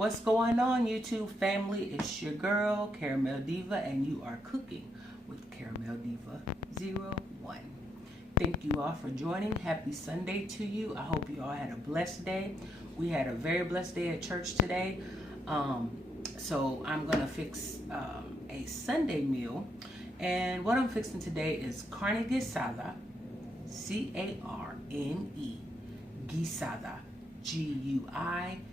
What's going on, YouTube family? It's your girl, Caramel Diva, and you are cooking with Caramel Diva 01. Thank you all for joining. Happy Sunday to you. I hope you all had a blessed day. We had a very blessed day at church today. So I'm going to fix a Sunday meal. And what I'm fixing today is Carne Guisada, C-A-R-N-E, Guisada, G-U-I-S-A-D-A.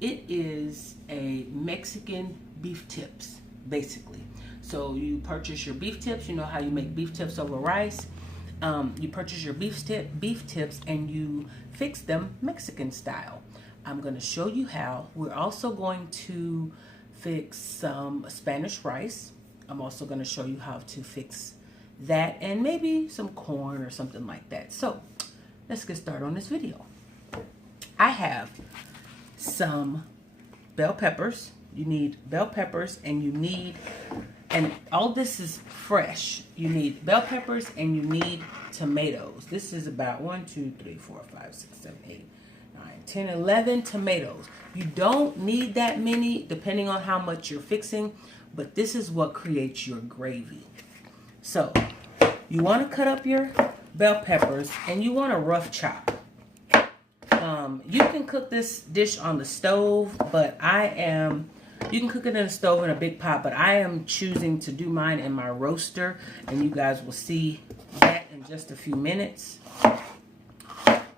It is a Mexican beef tips, basically. So you purchase your beef tips. You know how you make beef tips over rice. You purchase your beef tips and you fix them Mexican style. I'm going to show you how. We're also going to fix some Spanish rice. I'm also going to show you how to fix that and maybe some corn or something like that. So let's get started on this video. I have some bell peppers. You need bell peppers and you need, and all this is fresh. You need bell peppers and you need tomatoes. This is about 1, 2, 3, 4, 5, 6, 7, 8, 9, 10, 11 tomatoes. You don't need that many depending on how much you're fixing, but this is what creates your gravy. So you want to cut up your bell peppers and you want to rough chop. You can cook this dish on the stove, but you can cook it in a stove in a big pot, but I am choosing to do mine in my roaster, and you guys will see that in just a few minutes.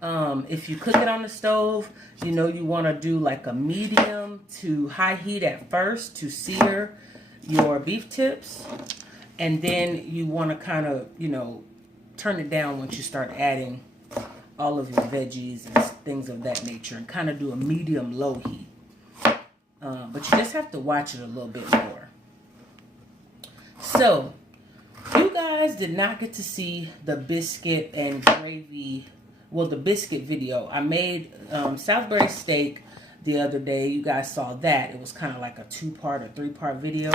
If you cook it on the stove, you know you want to do like a medium to high heat at first to sear your beef tips, and then you want to kind of, you know, turn it down once you start adding all of your veggies and things of that nature, and kind of do a medium-low heat. But you just have to watch it a little bit more. So, you guys did not get to see the biscuit and gravy, well, the biscuit video. I made Salisbury steak the other day. You guys saw that. It was kind of like a 2-part or 3-part video.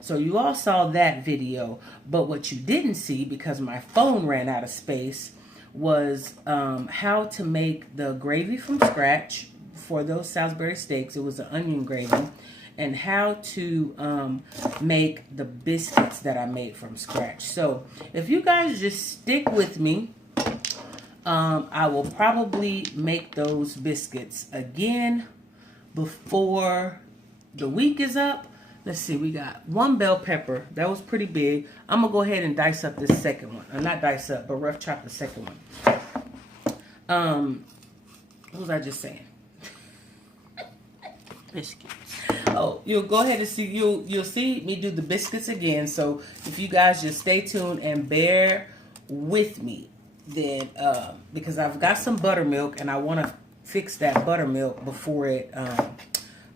So you all saw that video. But what you didn't see, because my phone ran out of space, was how to make the gravy from scratch for those Salisbury steaks. It was an onion gravy. And how to make the biscuits that I made from scratch. So if you guys just stick with me, I will probably make those biscuits again before the week is up. Let's see, we got 1 bell pepper. That was pretty big. I'm going to go ahead and dice up this second one. Or not dice up, but rough chop the second one. What was I just saying? Biscuits. Oh, you'll go ahead and see, you'll see me do the biscuits again. So if you guys just stay tuned and bear with me, then because I've got some buttermilk and I want to fix that buttermilk before it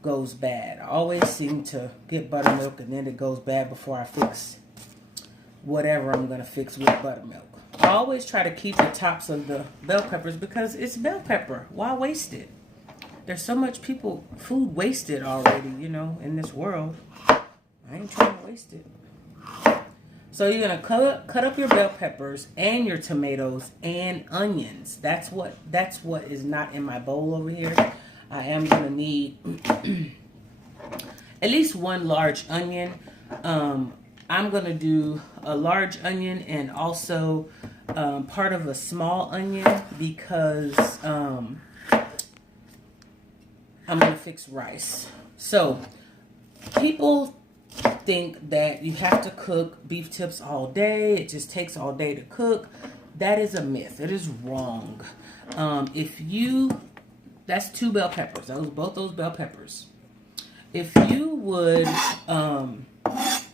goes bad. I always seem to get buttermilk and then it goes bad before I fix whatever I'm going to fix with buttermilk. I always try to keep the tops of the bell peppers because it's bell pepper. Why waste it? There's so much food wasted already, you know, in this world. I ain't trying to waste it. So you're going to cut up your bell peppers and your tomatoes and onions. That's what is not in my bowl over here. I am going to need at least 1 large onion. I'm going to do a large onion and also part of a small onion because I'm going to fix rice. So people think that you have to cook beef tips all day. It just takes all day to cook. That is a myth. It is wrong. That's 2 bell peppers. Both those bell peppers. If you would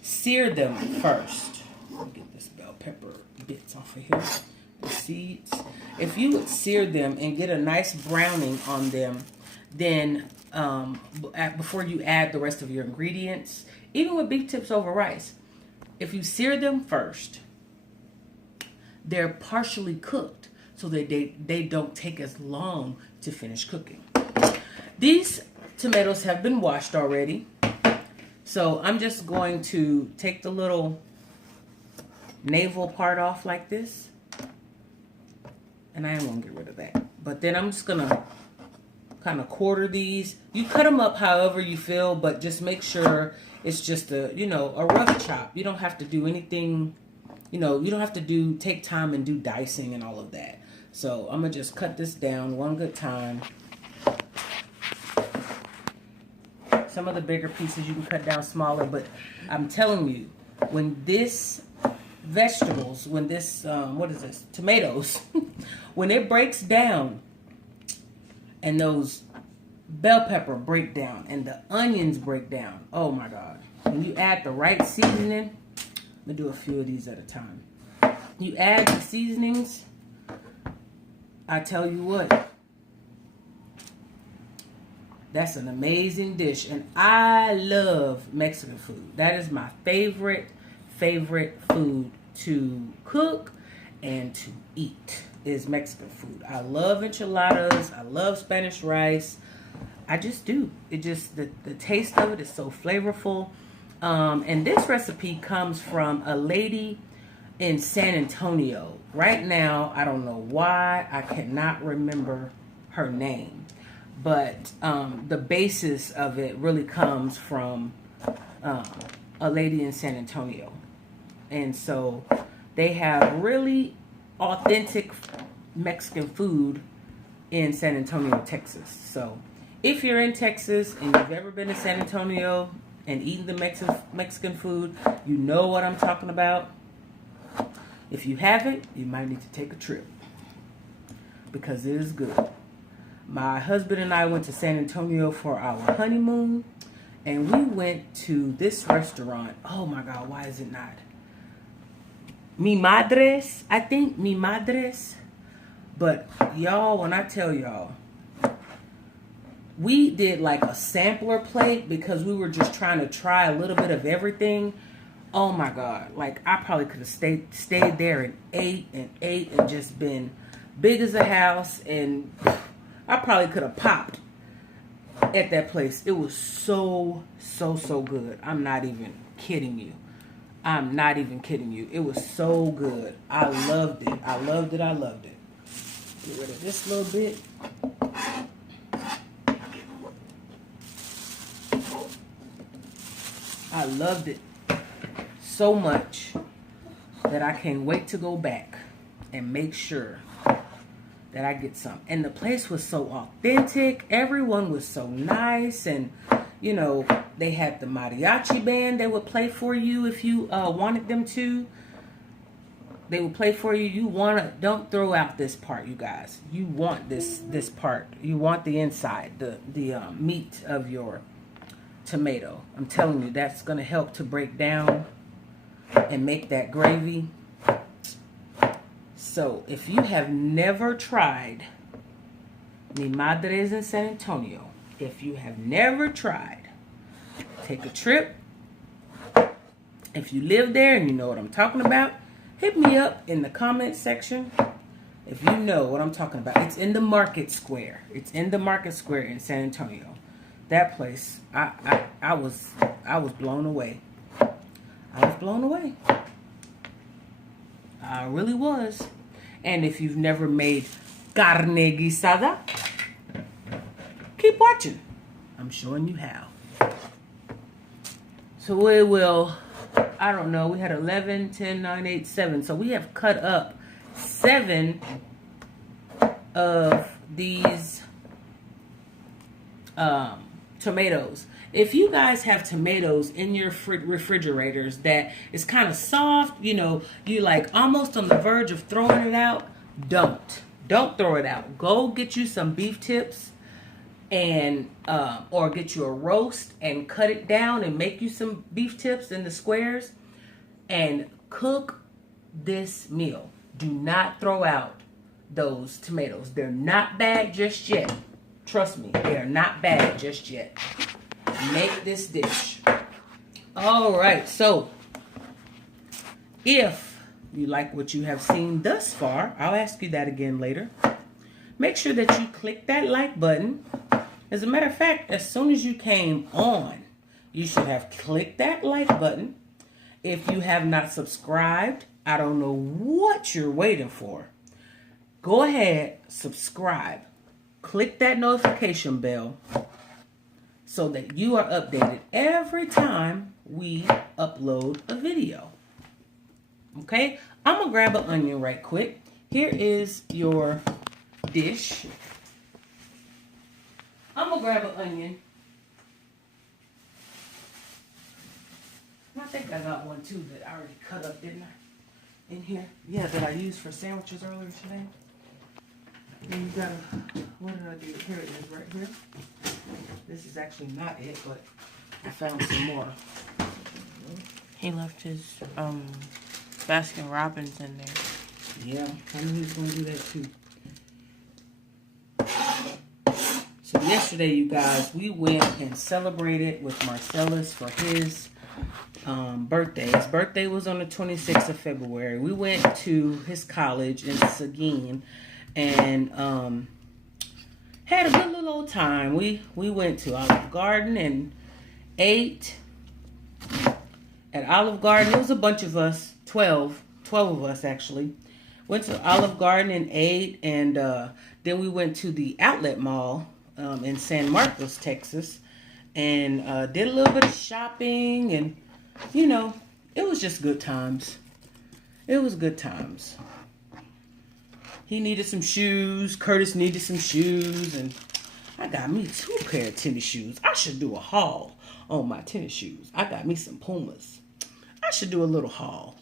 sear them first. Let me get this bell pepper bits off of here. The seeds. If you would sear them and get a nice browning on them, then before you add the rest of your ingredients, even with beef tips over rice, if you sear them first, they're partially cooked, so they don't take as long to finish cooking. These tomatoes have been washed already, so I'm just going to take the little navel part off like this, and I am going to get rid of that. But then I'm just going to kind of quarter these. You cut them up however you feel, but just make sure it's just a, you know, a rough chop. You don't have to do anything, you know, you don't have to take time and do dicing and all of that. So I'm going to just cut this down one good time. Some of the bigger pieces you can cut down smaller, but I'm telling you, when this vegetables, when this, what is this? Tomatoes, when it breaks down and those bell pepper break down and the onions break down, oh my God. When you add the right seasoning, let me do a few of these at a time. You add the seasonings, I tell you what, that's an amazing dish. And I love Mexican food. That is my favorite food to cook and to eat is Mexican food. I love enchiladas. I love Spanish rice. I just do. It just, the taste of it is so flavorful. And this recipe comes from a lady in San Antonio. Right now, I don't know why. I cannot remember her name. But the basis of it really comes from a lady in San Antonio. And so they have really authentic Mexican food in San Antonio, Texas. So if you're in Texas and you've ever been to San Antonio and eaten the Mexican food, you know what I'm talking about. If you haven't, you might need to take a trip because it is good. My husband and I went to San Antonio for our honeymoon, and we went to this restaurant. Oh my God, why is it not? Mi Madres, I think. Mi Madres. But y'all, when I tell y'all, we did like a sampler plate because we were just trying to try a little bit of everything. Oh my God. Like I probably could have stayed there and ate and just been big as a house, and I probably could have popped at that place. It was so good. I'm not even kidding you. I'm not even kidding you. It was so good. I loved it. I loved it. I loved it. Get rid of this little bit. I loved it so much that I can't wait to go back and make sure that I get some. And the place was so authentic. Everyone was so nice. And, you know, they had the mariachi band that would play for you if you wanted them to. They will play for you. You want to, don't throw out this part, you guys. You want this part. You want the inside, the meat of your tomato. I'm telling you, that's going to help to break down and make that gravy. So, if you have never tried Mi Madres in San Antonio, if you have never tried, take a trip. If you live there and you know what I'm talking about, hit me up in the comment section if you know what I'm talking about. It's in the Market Square. It's in the Market Square in San Antonio. That place, I was blown away. I was blown away. I really was. And if you've never made carne guisada, keep watching. I'm showing you how. So we will, I don't know, we had 11, 10, 9, 8, 7. So we have cut up 7 of these tomatoes. If you guys have tomatoes in your refrigerators that is kind of soft, you know, you like almost on the verge of throwing it out, don't throw it out. Go get you some beef tips and or get you a roast and cut it down and make you some beef tips in the squares and cook this meal. Do not throw out those tomatoes. They're not bad just yet. Trust me, they are not bad just yet. Make this dish. All right, so if you like what you have seen thus far, I'll ask you that again later. Make sure that you click that like button. As a matter of fact, as soon as you came on, you should have clicked that like button. If you have not subscribed, I don't know what you're waiting for. Go ahead, subscribe. click that notification bell so that you are updated every time we upload a video. Okay, I'm gonna grab an onion right quick. Here is your dish. I'm gonna grab an onion. I think I got one too that I already cut up, didn't I? In here. Yeah, that I used for sandwiches earlier today. And you gotta, what did I do? Here it is right here. This is actually not it, but I found some more. He left his Baskin Robbins in there. Yeah, I knew he was gonna do that too. So yesterday, you guys, we went and celebrated with Marcellus for his birthday. His birthday was on the 26th of February. We went to his college in Seguin and had a good little old time. We went to Olive Garden and ate at Olive Garden. It was a bunch of us, 12 of us actually. Went to Olive Garden and ate, and then we went to the outlet mall in San Marcos, Texas, and did a little bit of shopping, and you know, it was just good times. It was good times. He needed some shoes. Curtis needed some shoes, and I got me 2 pair of tennis shoes. I should do a haul on my tennis shoes. I got me some Pumas. I should do a little haul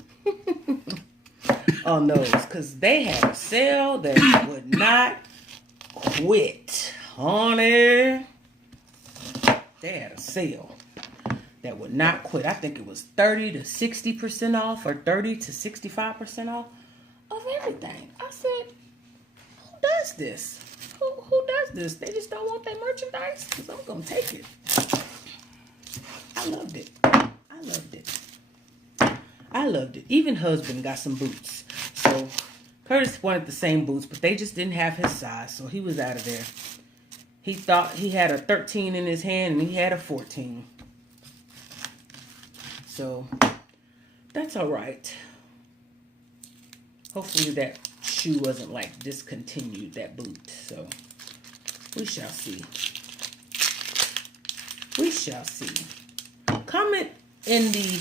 on those, because they had a sale that would not quit. Honey, they had a sale that would not quit. I think it was 30 to 60% off, or 30 to 65% off of everything. I said, who does this? Who does this? They just don't want their merchandise? Because I'm going to take it. I loved it. I loved it. I loved it. Even husband got some boots. So Curtis wanted the same boots, but they just didn't have his size. So he was out of there. He thought he had a 13 in his hand, and he had a 14. So that's all right. Hopefully that shoe wasn't like discontinued, that boot. So we shall see. We shall see. Comment in the,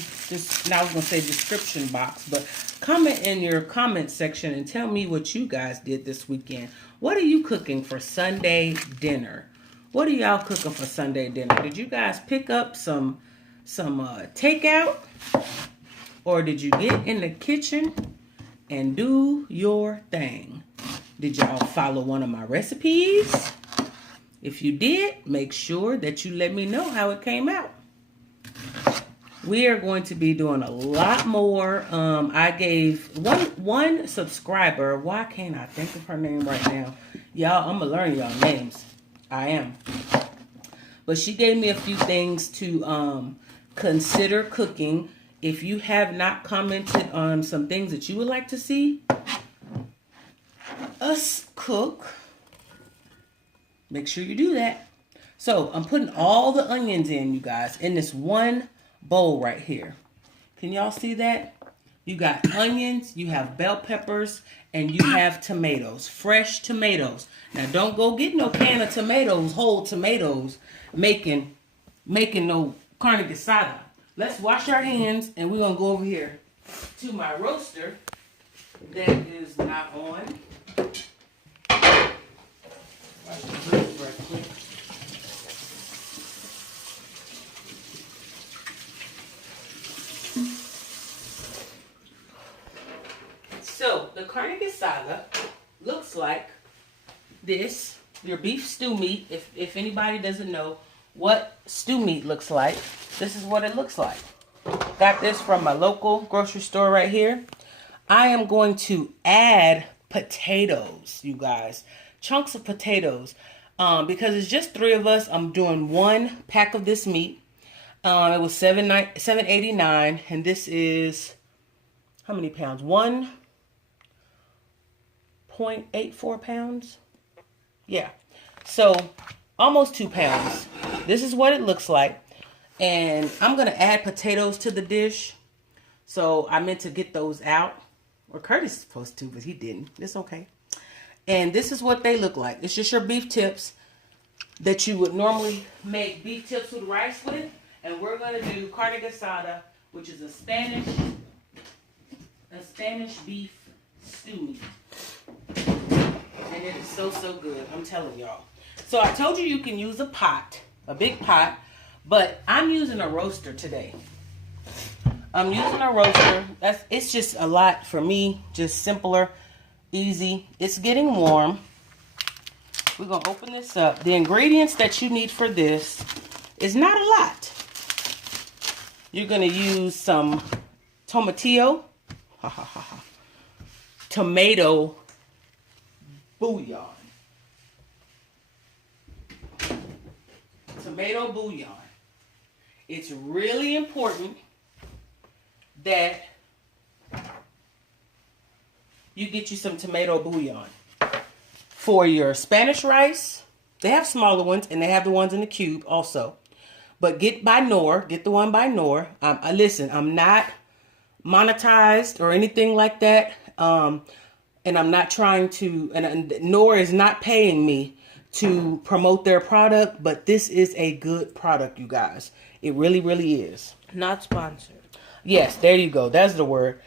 now I was going to say description box, but comment in your comment section and tell me what you guys did this weekend. What are you cooking for Sunday dinner? What are y'all cooking for Sunday dinner? Did you guys pick up some takeout? Or did you get in the kitchen and do your thing? Did y'all follow one of my recipes? If you did, make sure that you let me know how it came out. We are going to be doing a lot more. I gave one subscriber, why can't I think of her name right now? Y'all, I'm going to learn y'all names. I am. But she gave me a few things to consider cooking. If you have not commented on some things that you would like to see us cook, make sure you do that. So I'm putting all the onions in, you guys, in this one bowl right here. Can y'all see that? You got onions, you have bell peppers, and you have tomatoes, fresh tomatoes. Now don't go get no can of tomatoes, whole tomatoes, making no carne guisada. Let's wash our hands, and we're gonna go over here to my roaster that is not on. Wash the hands right quick. So the carne guisada looks like this. Your beef stew meat. If anybody doesn't know what stew meat looks like, this is what it looks like. Got this from my local grocery store right here. I am going to add potatoes, you guys. Chunks of potatoes. Because it's just 3 of us, I'm doing 1 pack of this meat. It was $7.89, and this is how many pounds? 1.84 pounds. Yeah. So almost 2 pounds. This is what it looks like. And I'm going to add potatoes to the dish. So I meant to get those out. Or Curtis is supposed to, but he didn't. It's okay. And this is what they look like. It's just your beef tips that you would normally make beef tips with rice with. And we're going to do carne guisada, which is a Spanish beef stew meat. And it is so, so good. I'm telling y'all. So I told you can use a pot, a big pot, but I'm using a roaster today. I'm using a roaster. It's just a lot for me, just simpler, easy. It's getting warm. We're going to open this up. The ingredients that you need for this is not a lot. You're going to use some tomatillo, tomato bouillon. Tomato bouillon. It's really important that you get you some tomato bouillon. For your Spanish rice, they have smaller ones and they have the ones in the cube also. But get by Knorr, get the one by Knorr. Listen, I'm not monetized or anything like that. And I'm not trying to, and Knorr is not paying me to promote their product, but this is a good product, you guys. It really, really is. Not sponsored. Yes, there you go. That's the word.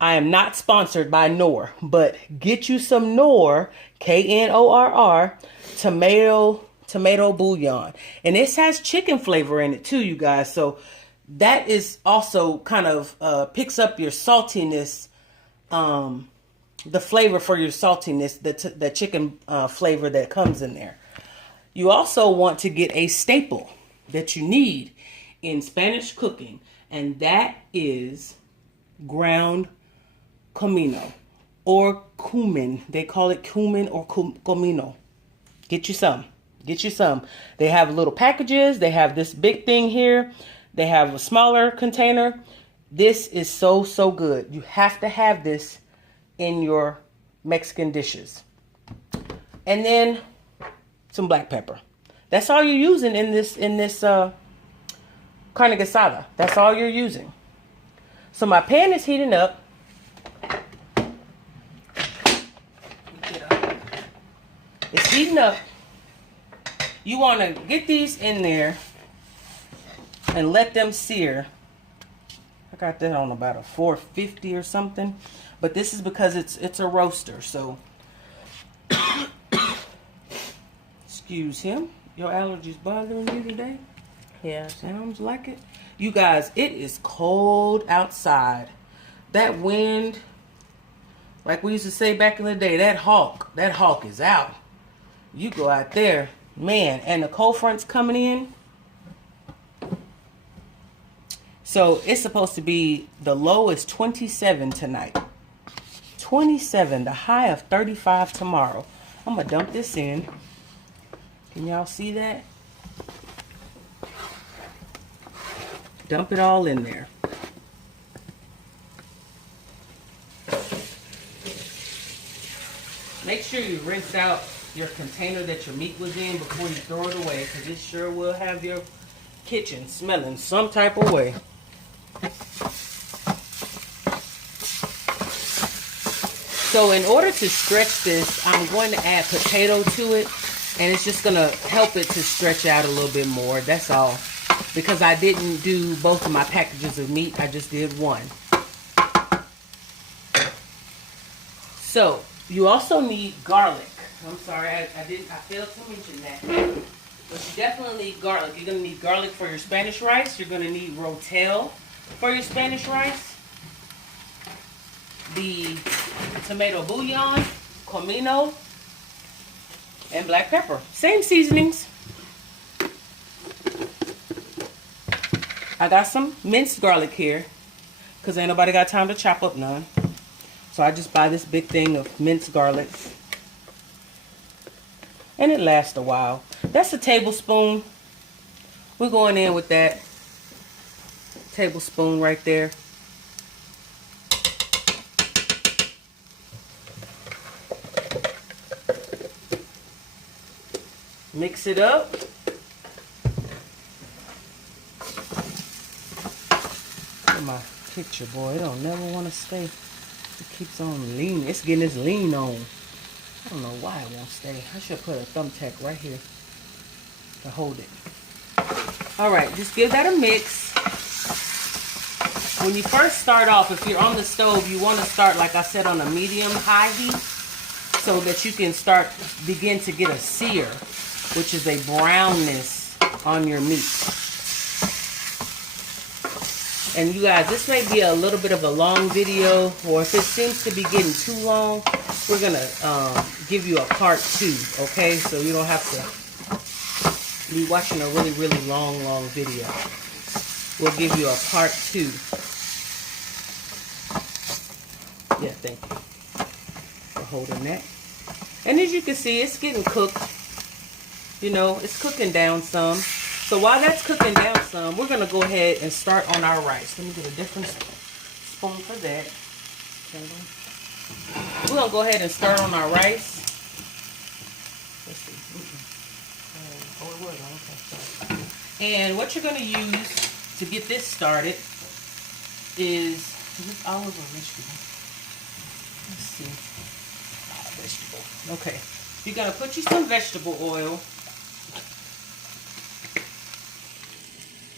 I am not sponsored by Knorr, but get you some Knorr, Knorr, tomato bouillon. And this has chicken flavor in it too, you guys. So that is also kind of picks up your saltiness, the flavor for your saltiness, the chicken flavor that comes in there. You also want to get a staple that you need in Spanish cooking, and that is ground comino or cumin. They call it cumin or comino. Get you some. Get you some. They have little packages. They have this big thing here. They have a smaller container. This is so, so good. You have to have this in your Mexican dishes. And then some black pepper. That's all you're using in this carne guisada. That's all you're using. So my pan is heating up. It's heating up. You want to get these in there and let them sear. I got that on about a 450 or something, but this is because it's a roaster. So excuse him. Your allergies bothering you today? Yeah. Sounds like it. You guys, it is cold outside. That wind, like we used to say back in the day, that hawk is out. You go out there, man, and the cold front's coming in. So it's supposed to be, the low is 27 tonight. 27, the high of 35 tomorrow. I'm going to dump this in. Can y'all see that? Dump it all in there. Make sure you rinse out your container that your meat was in before you throw it away, because it sure will have your kitchen smelling some type of way. So in order to stretch this, I'm going to add potato to it, and it's just going to help it to stretch out a little bit more. That's all. Because I didn't do both of my packages of meat, I just did one. So you also need garlic. I'm sorry, I failed to mention that. But you definitely need garlic. You're going to need garlic for your Spanish rice. You're going to need rotel for your Spanish rice. The tomato bouillon, comino, and black pepper. Same seasonings. I got some minced garlic here because ain't nobody got time to chop up none. So I just buy this big thing of minced garlic. And it lasts a while. That's a tablespoon. We're going in with that tablespoon right there. Mix it up. Look at my picture, boy. It don't never want to stay. It keeps on leaning. It's getting its lean on. I don't know why it won't stay. I should put a thumbtack right here to hold it. All right, just give that a mix. When you first start off, if you're on the stove, you want to start, like I said, on a medium-high heat so that you can begin to get a sear, which is a brownness on your meat. And you guys, this may be a little bit of a long video, or if it seems to be getting too long, we're going to give you a part 2, okay? So you don't have to be watching a really, really long video. We'll give you a part 2. Yeah, thank you for holding that. And as you can see, it's getting cooked. You know, it's cooking down some. So while that's cooking down some, we're going to go ahead and start on our rice. Let me get a different spoon for that. We're going to go ahead and start on our rice. Let's see. Oh, it was. Okay. And what you're going to use to get this started is this olive or vegetable? Let's see. Vegetable. Okay. You're going to put you some vegetable oil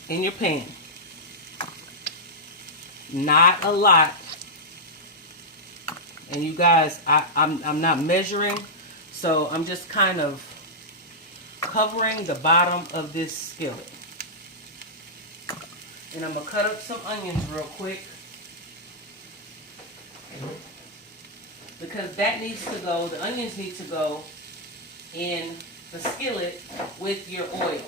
in your pan. Not a lot. And you guys, I'm not measuring, so I'm just kind of covering the bottom of this skillet. And I'm going to cut up some onions real quick, because that needs to go, the onions need to go in the skillet with your oil.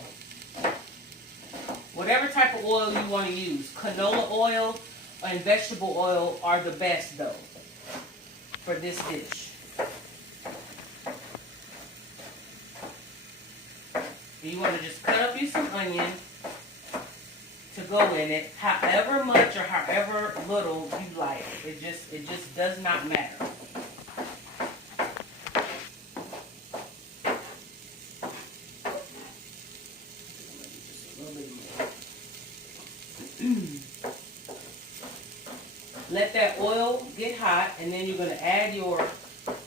Whatever type of oil you want to use. Canola oil and vegetable oil are the best though for this dish. You want to just cut up you some onion to go in it, however much or however little you like. It just does not matter. Let that oil get hot, and then you're going to add your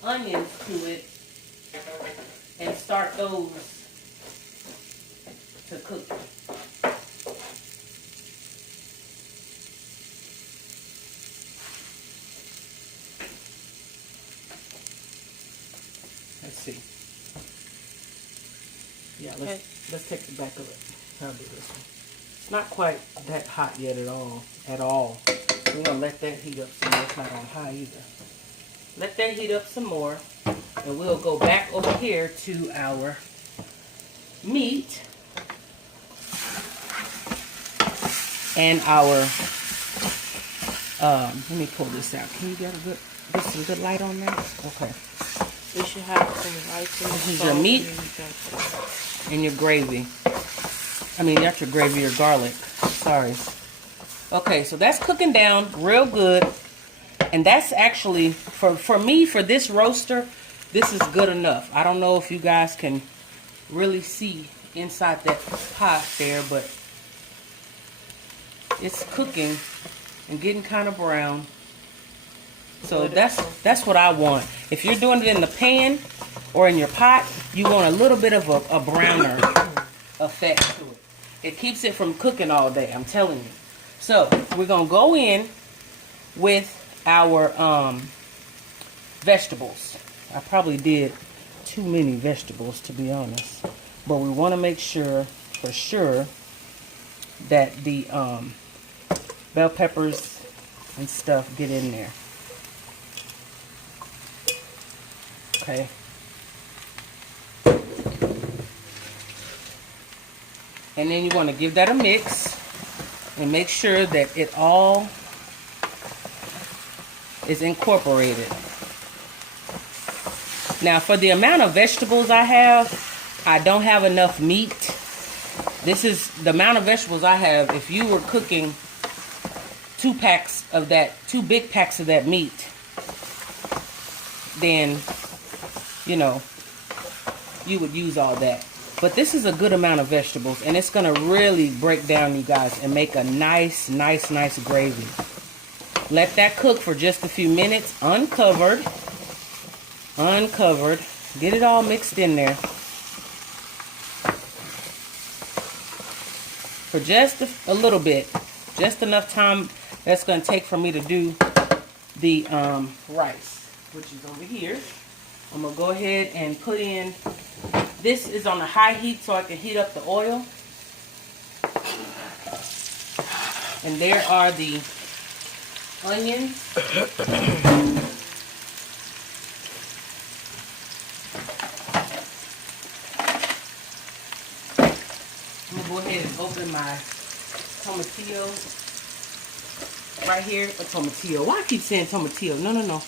onions to it and start those to cook. Let's see. Yeah, let's take the back of it. I'll do this one. It's not quite that hot yet at all. We're going to let that heat up some more. It's not on high either. Let that heat up some more. And we'll go back over here to our meat. And our, let me pull this out. Can you get some good light on that? Okay. We should have some lights in the This is your meat and your gravy. I mean, not your gravy, your garlic. Sorry. Okay, so that's cooking down real good. And that's actually, for me, for this roaster, this is good enough. I don't know if you guys can really see inside that pot there, but it's cooking and getting kind of brown. So that's what I want. If you're doing it in the pan or in your pot, you want a little bit of a browner effect to it. It keeps it from cooking all day, I'm telling you. So we're going to go in with our vegetables. I probably did too many vegetables, to be honest. But we want to make sure, for sure, that the bell peppers and stuff get in there. Okay. And then you want to give that a mix and make sure that it all is incorporated. Now, for the amount of vegetables I have, I don't have enough meat. This is the amount of vegetables I have. If you were cooking 2 big packs of that meat, then, you know, you would use all that. But this is a good amount of vegetables, and it's going to really break down, you guys, and make a nice gravy. Let that cook for just a few minutes, uncovered. uncovered. Get it all mixed in there. For just a little bit. Just enough time that's going to take for me to do the rice, which is over here. I'm going to go ahead and put in, this is on a high heat so I can heat up the oil. And there are the onions. I'm going to go ahead and open my tomatillo right here. A tomatillo. Why I keep saying tomatillo? No.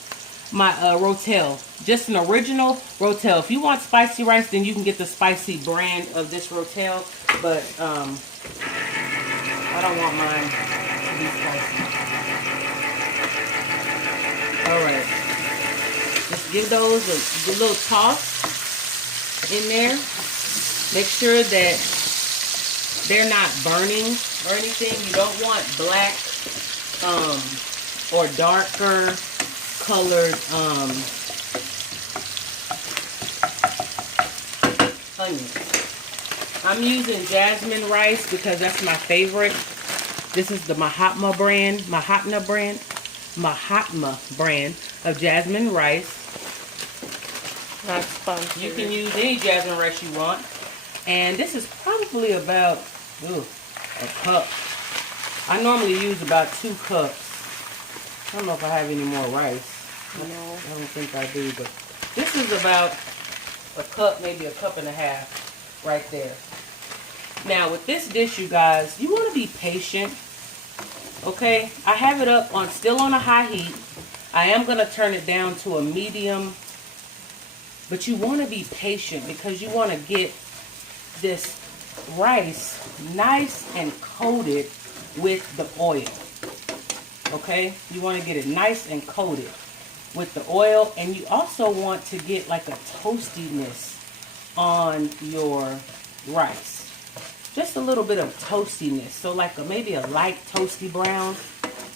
My rotel. Just an original rotel. If you want spicy rice, then you can get the spicy brand of this rotel. But I don't want mine to be spicy. Alright. Just give those a little toss in there. Make sure that they're not burning or anything. You don't want black or darker colored onions. I'm using jasmine rice because that's my favorite. This is the Mahatma brand of jasmine rice. Not sponsored. You can use any jasmine rice you want. And this is probably about a cup. I normally use about 2 cups. I don't know if I have any more rice. No. I don't think I do, but this is about a cup, maybe a cup and a half right there. Now with this dish, you guys, you want to be patient. Okay, I have it up on still on a high heat. I am going to turn it down to a medium, but you want to be patient because you want to get this rice nice and coated with the oil. Okay, you want to get it nice and coated with the oil, and you also want to get like a toastiness on your rice. Just a little bit of toastiness. So like maybe a light toasty brown.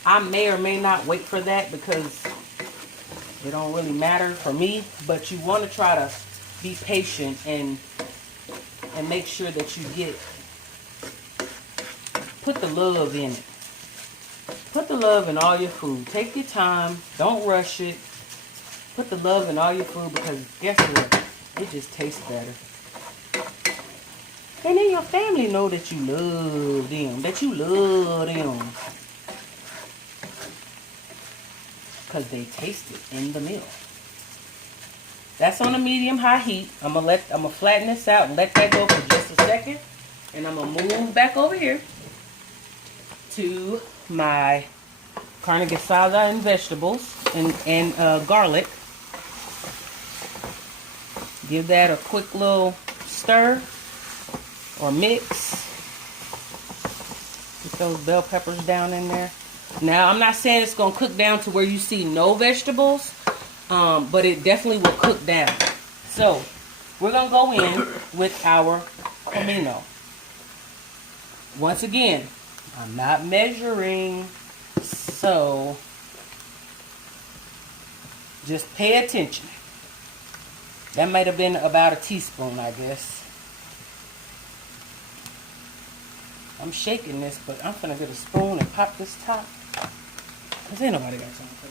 I may or may not wait for that because it don't really matter for me, but you want to try to be patient and make sure that you put the love in it. Put the love in all your food. Take your time. Don't rush it. Put the love in all your food because guess what? It just tastes better. And then your family know that you love them. Because they taste it in the meal. That's on a medium-high heat. I'm gonna flatten this out and let that go for just a second. And I'm gonna move back over here to my carne guisada and vegetables and garlic. Give that a quick little stir or mix. Get those bell peppers down in there. Now, I'm not saying it's going to cook down to where you see no vegetables, but it definitely will cook down. So, we're going to go in with our comino. Once again, I'm not measuring, so just pay attention. That might have been about a teaspoon, I guess. I'm shaking this, but I'm gonna get a spoon and pop this top. Cause ain't nobody got time for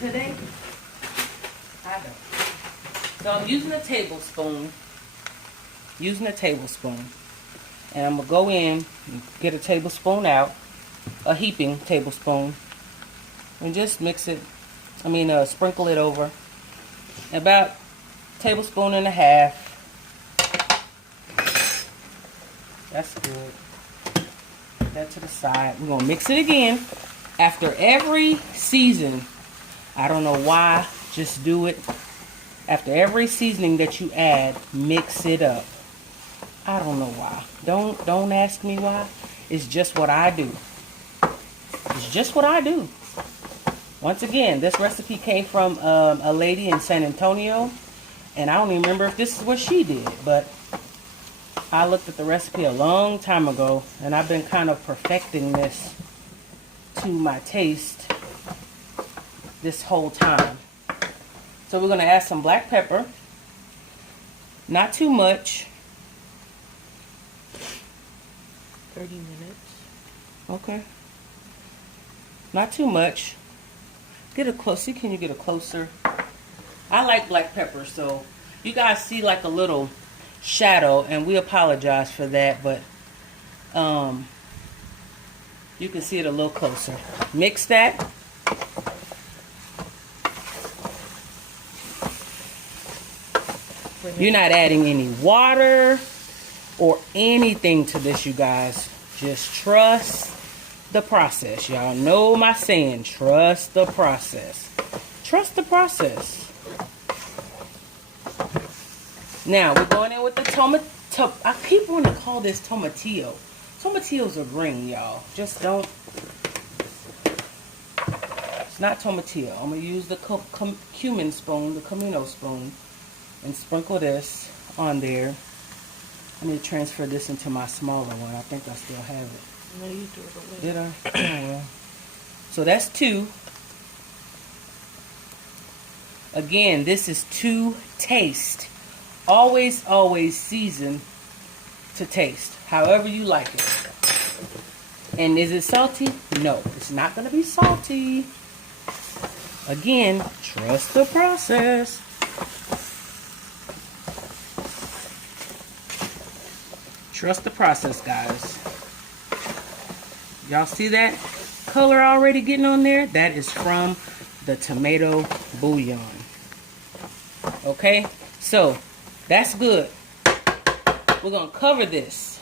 that. Today, I don't. So I'm using a tablespoon. And I'm gonna go in and get a tablespoon out, a heaping tablespoon, and just mix it. Sprinkle it over. About a tablespoon and a half. That's good. Put that to the side. We're gonna mix it again. After every season, I don't know why, just do it. After every seasoning that you add, mix it up. I don't know why. Don't ask me why. It's just what I do. It's just what I do. Once again, this recipe came from a lady in San Antonio, and I don't even remember if this is what she did, but I looked at the recipe a long time ago, and I've been kind of perfecting this to my taste this whole time. So we're going to add some black pepper. Not too much. 30 minutes. Okay. Not too much. Get a close. See, can you get a closer? I like black pepper, so you guys see like a little shadow, and we apologize for that, but you can see it a little closer. Mix that. You're not adding any water or anything to this, you guys. Just trust the process. Y'all know my saying, trust the process. Trust the process. Now, we're going in with the tomato. I keep wanting to call this tomatillo. Tomatillos are green, y'all. Just don't. It's not tomatillo. I'm going to use the cumin spoon, the Camino spoon, and sprinkle this on there. I need to transfer this into my smaller one. I think I still have it. No, you threw it away. Did I? Oh, well. So that's 2. Again, this is to taste. Always, always season to taste. However you like it. And is it salty? No, it's not going to be salty. Again, trust the process. Trust the process, guys. Y'all see that color already getting on there? That is from the tomato bouillon. Okay, so that's good. We're gonna cover this.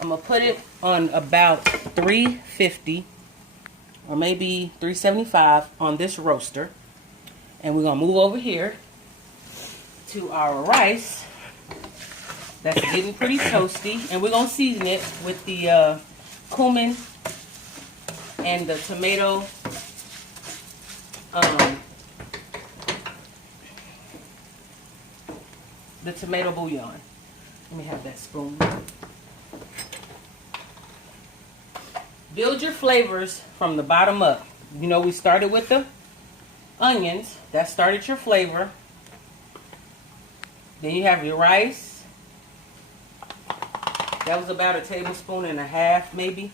I'm gonna put it on about 350 or maybe 375 on this roaster, and we're gonna move over here to our rice. That's getting pretty toasty, and we're gonna season it with the cumin and the tomato bouillon. Let me have that spoon. Build your flavors from the bottom up. You know, we started with the onions. That started your flavor. Then you have your rice. That was about 1.5 tablespoons, maybe.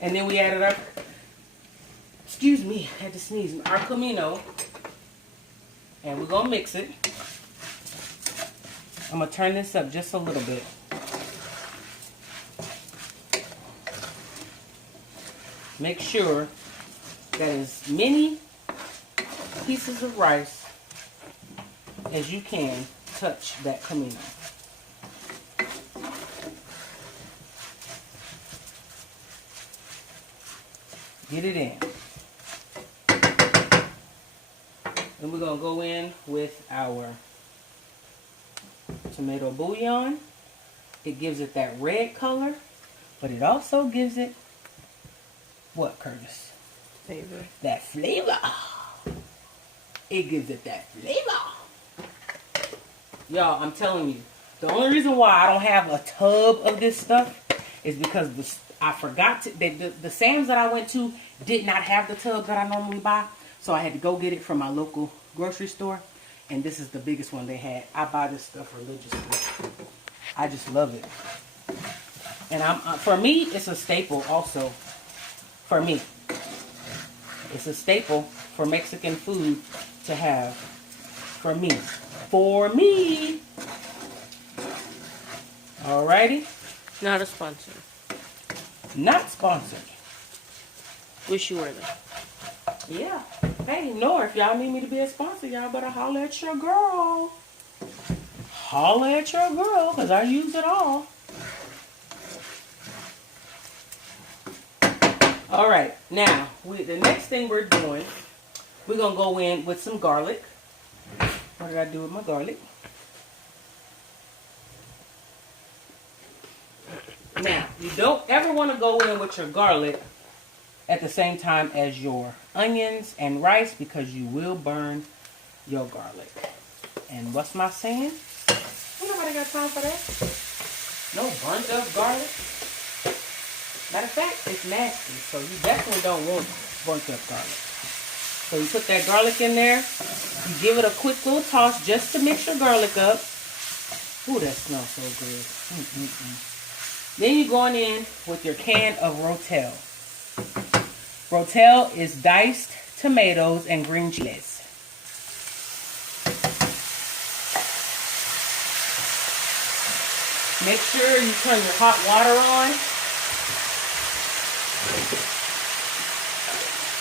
And then we added our, excuse me, I had to sneeze, our Camino. And we're going to mix it. I'm going to turn this up just a little bit. Make sure that as many pieces of rice as you can touch that Camino. Get it in. Then we're going to go in with our tomato bouillon. It gives it that red color, but it also gives it what, Curtis? Flavor. That flavor. It gives it that flavor. Y'all, I'm telling you, the only reason why I don't have a tub of this stuff is because I forgot to, the Sam's that I went to did not have the tub that I normally buy. So I had to go get it from my local grocery store. And this is the biggest one they had. I buy this stuff religiously. I just love it. And for me, it's a staple also. For me. It's a staple for Mexican food to have. For me. For me. Alrighty. Not a sponsor. Not sponsored. Wish you were though. Yeah. Hey, no, if y'all need me to be a sponsor, y'all better holler at your girl. Holler at your girl, because I use it all. Alright, now, the next thing we're doing, we're going to go in with some garlic. What did I do with my garlic? Now, you don't ever want to go in with your garlic at the same time as your onions and rice because you will burn your garlic. And what's my saying? Ain't nobody got time for that. No burnt up garlic. Matter of fact, it's nasty, so you definitely don't want burnt up garlic. So you put that garlic in there. You give it a quick little toss just to mix your garlic up. Ooh, that smells so good. Then you're going in with your can of Rotel. Rotel is diced tomatoes and green chilies. Make sure you turn your hot water on.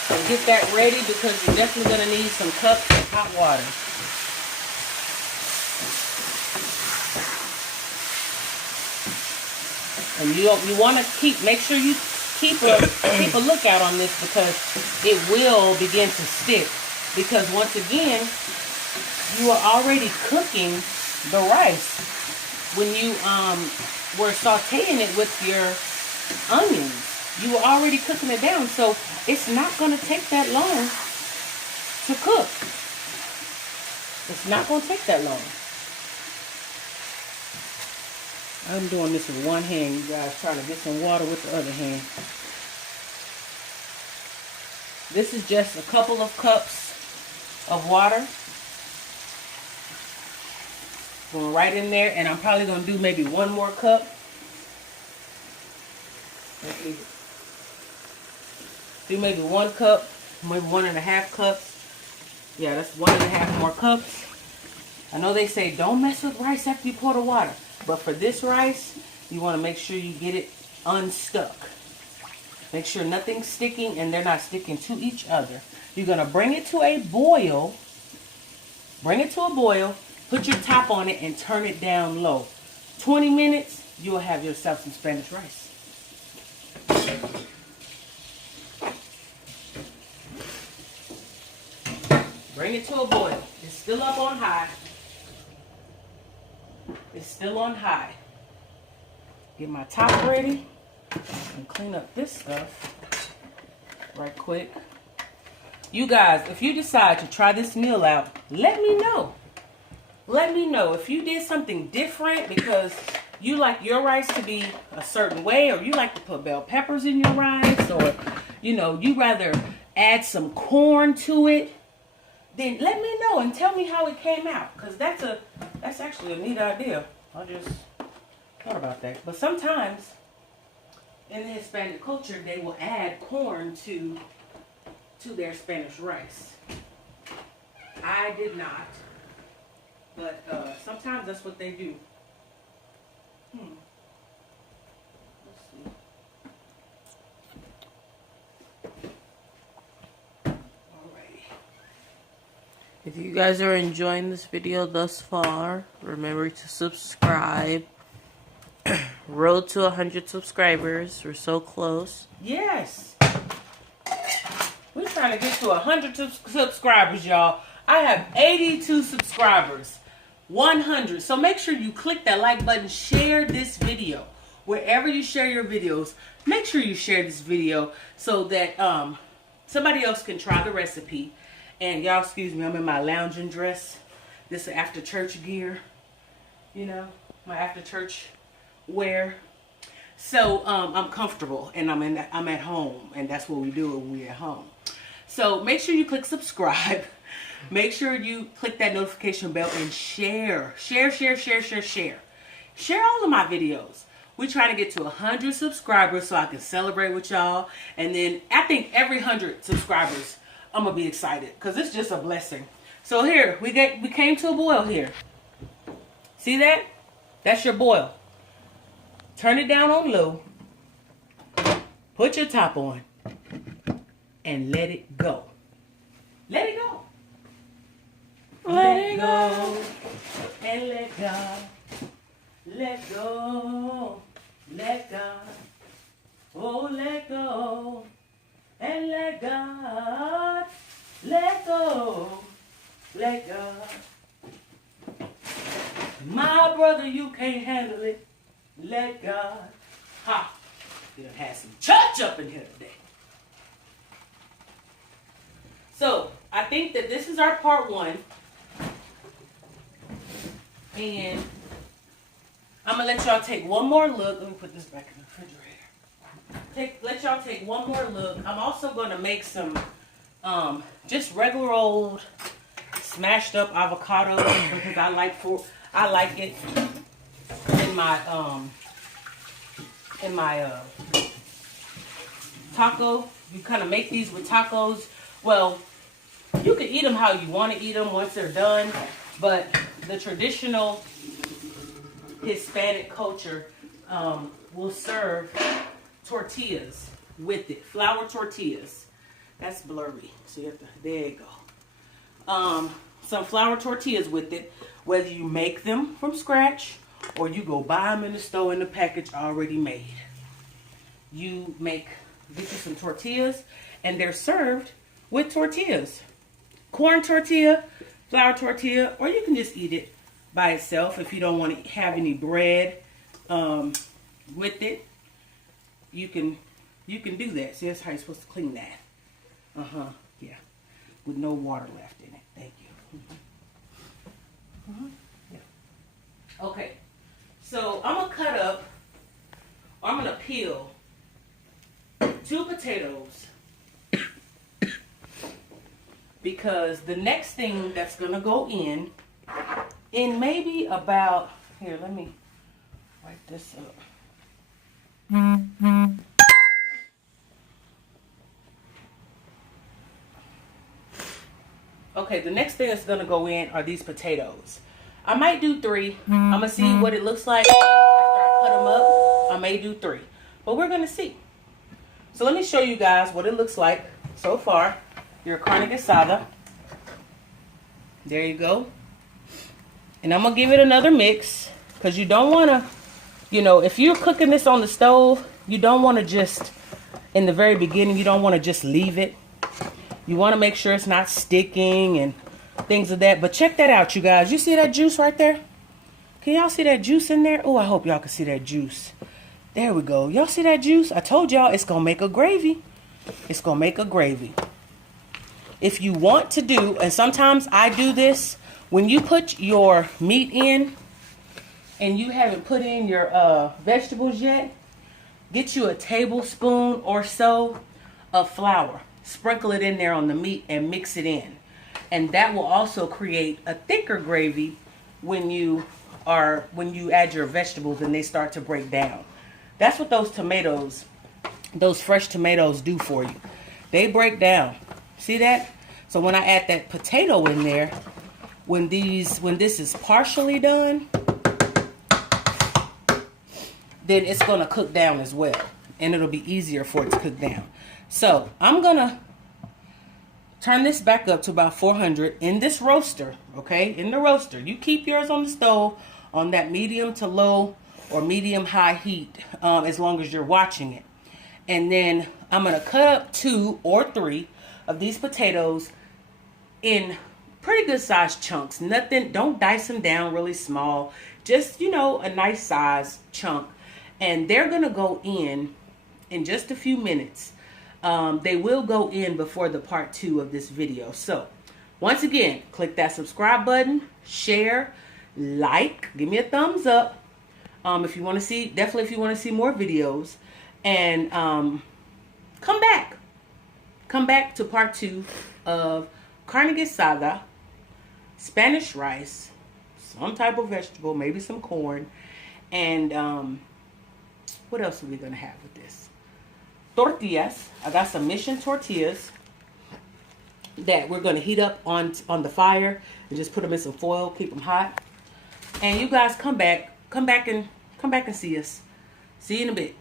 And get that ready because you're definitely going to need some cups of hot water. And you want to make sure you keep a lookout on this because it will begin to stick. Because once again, you are already cooking the rice when you were sauteing it with your onions. You were already cooking it down, so it's not going to take that long to cook. It's not going to take that long. I'm doing this with one hand, you guys, trying to get some water with the other hand. This is just a couple of cups of water. Going right in there, and I'm probably going to do maybe one more cup. Do maybe 1 cup, maybe 1.5 cups. Yeah, that's 1.5 more cups. I know they say don't mess with rice after you pour the water. But for this rice, you want to make sure you get it unstuck. Make sure nothing's sticking and they're not sticking to each other. You're going to bring it to a boil. Bring it to a boil. Put your top on it and turn it down low. 20 minutes, you'll have yourself some Spanish rice. Bring it to a boil. It's still up on high. It's still on high. Get my top ready and clean up this stuff right quick. You guys, if you decide to try this meal out, let me know. Let me know if you did something different because you like your rice to be a certain way, or you like to put bell peppers in your rice, or you rather add some corn to it. Then let me know and tell me how it came out, because that's actually a neat idea. I just thought about that. But sometimes in the Hispanic culture, they will add corn to their Spanish rice. I did not, but sometimes that's what they do. Let's see. If you guys are enjoying this video thus far, remember to subscribe. Road to 100 subscribers. We're so close. Yes. We're trying to get to 100 subscribers, y'all. I have 82 subscribers. 100. So make sure you click that like button. Share this video. Wherever you share your videos, make sure you share this video so that somebody else can try the recipe. And y'all, excuse me, I'm in my lounging dress. This is after church gear. My after church wear. So I'm comfortable and I'm at home, and that's what we do when we're at home. So make sure you click subscribe. Make sure you click that notification bell and share. Share all of my videos. We're trying to get to 100 subscribers so I can celebrate with y'all. And then I think every 100 subscribers, I'm going to be excited because it's just a blessing. So here, we came to a boil here. See that? That's your boil. Turn it down on low. Put your top on. And let it go. Let it go. Let it go. And let God. Let go. Let God. Oh, let go. And let God. Let go. Let God. My brother, you can't handle it. Let God. Ha. You done had some church up in here today. So, I think that this is our part 1. And I'm going to let y'all take one more look. Let me put this back in the refrigerator. let y'all take one more look. I'm also going to make some just regular old smashed up avocado because I like it in my taco. You kind of make these with tacos. Well, you can eat them how you want to eat them once they're done, but the traditional Hispanic culture will serve tortillas with it. Flour tortillas. That's blurry. So you have to, there you go. Some flour tortillas with it, whether you make them from scratch or you go buy them in the store in the package already made. Get you some tortillas, and they're served with tortillas. Corn tortilla, flour tortilla, or you can just eat it by itself if you don't want to have any bread with it. You can do that. See, that's how you're supposed to clean that. Yeah, with no water left in it. Thank you. Yeah. Okay, so I'm gonna peel 2 potatoes because the next thing that's gonna go in maybe about, here, let me write this up. Okay, the next thing that's gonna go in are these potatoes. I might do 3. I'm gonna see what it looks like after I cut them up. I may do 3, but we're gonna see. So let me show you guys what it looks like so far. Your carne guisada. There you go. And I'm gonna give it another mix because you don't wanna, if you're cooking this on the stove, you don't wanna just, in the very beginning, you don't wanna just leave it. You wanna make sure it's not sticking and things of that. But check that out, you guys. You see that juice right there? Can y'all see that juice in there? Oh, I hope y'all can see that juice. There we go. Y'all see that juice? I told y'all it's going to make a gravy. It's going to make a gravy. If you want to do, and sometimes I do this, when you put your meat in and you haven't put in your vegetables yet, get you a tablespoon or so of flour. Sprinkle it in there on the meat and mix it in. And that will also create a thicker gravy when you add your vegetables and they start to break down. That's what those tomatoes, those fresh tomatoes do for you. They break down. See that? So when I add that potato in there, when this is partially done, then it's going to cook down as well. And it'll be easier for it to cook down. So I'm going to turn this back up to about 400 in this roaster, okay? In the roaster. You keep yours on the stove on that medium to low or medium high heat as long as you're watching it. And then I'm going to cut up 2 or 3 of these potatoes in pretty good sized chunks. Nothing, don't dice them down really small. Just, a nice size chunk. And they're going to go in just a few minutes. They will go in before the part 2 of this video. So once again, click that subscribe button, share, like, give me a thumbs up. If you want to see, definitely if you want to see more videos, and come back to part 2 of carne guisada, Spanish rice, some type of vegetable, maybe some corn, and what else are we gonna have with this? Tortillas. I got some Mission tortillas that we're gonna heat up on the fire and just put them in some foil, keep them hot. And you guys come back and see us. See you in a bit.